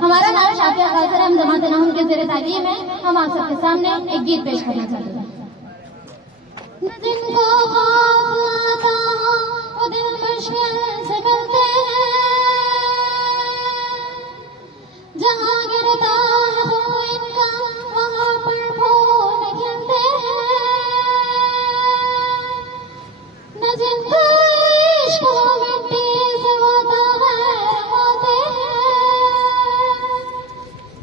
हमारा नाम शाफिया कासर है। हम जमात नाम के ज़ेरे तालीम है। हम आप सबके सामने एक गीत पेश करना चाहते हैं। जिनको ख्वाब आता हो वो दिल मुश्किल से मिलते हैं, जहाँ गिरता है वो इनका वहाँ पर फूल खिलते हैं। न जिनको इश्क वो मिट्टी से होता है होते हैं,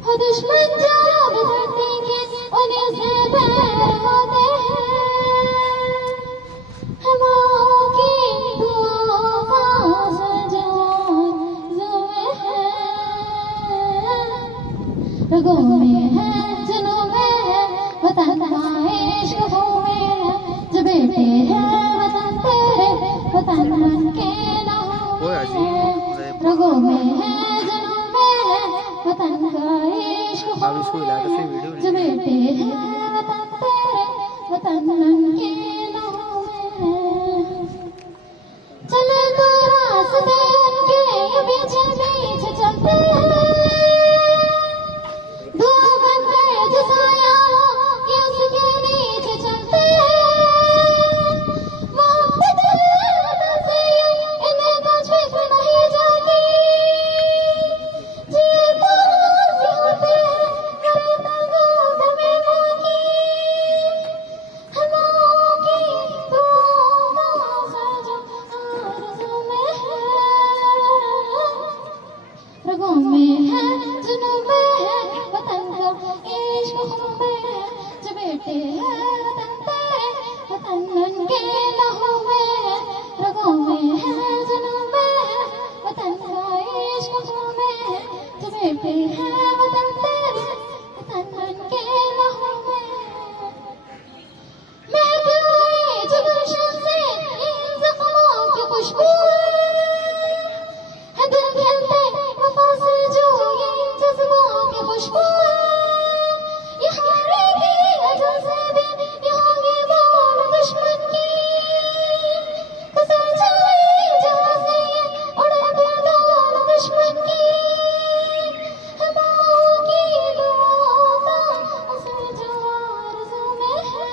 वो दुश्मन जो धरती के उन्हीं से पैर होते हैं। हवाओं की दुआओं का रगों में है, जनों में है, वतन का इश्क हुए जो बेटे हैं वतन तेरे, वतन मन के लहू में, रगों में है, जनों में है, वतन का इश्क हुए जो बेटे हैं वतन तेरे, वतन मन के लहू में। चले तो रास्ते उनके ये पीछे पीछे चलते हैं, रगों में है, जुनून में है, वतन का इश्क खून में है, जो बेटे हैं वतन तेरे, वतन उनके लहू में है। रगों में है, जुनून में है, वतन का इश्क खून में है, जो बेटे हैं वतन तेरे, वतन उनके लहू में है। महक आए जो गुलशन से इन ज़ख्मों की खुशबू है, दिल खिलते वफा से जो ये इन जज्बों की खुशबू है। ये हारे की अजल से भी ये होंगे बोल दुश्मन की, कसर जाए जहाँ से ये उड़े फिर डोल दुश्मन की। हवाओं की दुआओं का असर जो आरज़ू में है,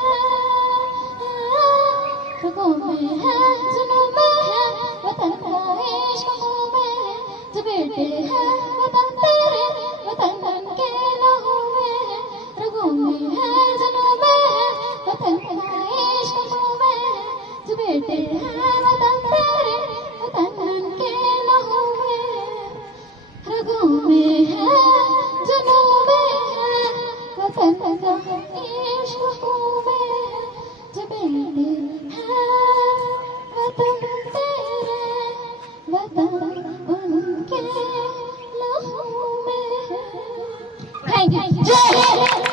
रगों में है, जुनून में है, वतन का इश्क खून में है, जो बेटे हैं वतन तेरे, वतन उनके लहू में है। रगों में है, जुनून में है, वतन का इश्क खून में है, जो बेटे हैं वतन तेरे, वतन उनके लहू में है। रगों में है, जुनून में है, वतन का इश्क खून में है, जो बेटे हैं वतन तेरे, वतन उनके लहू में है। Thank you.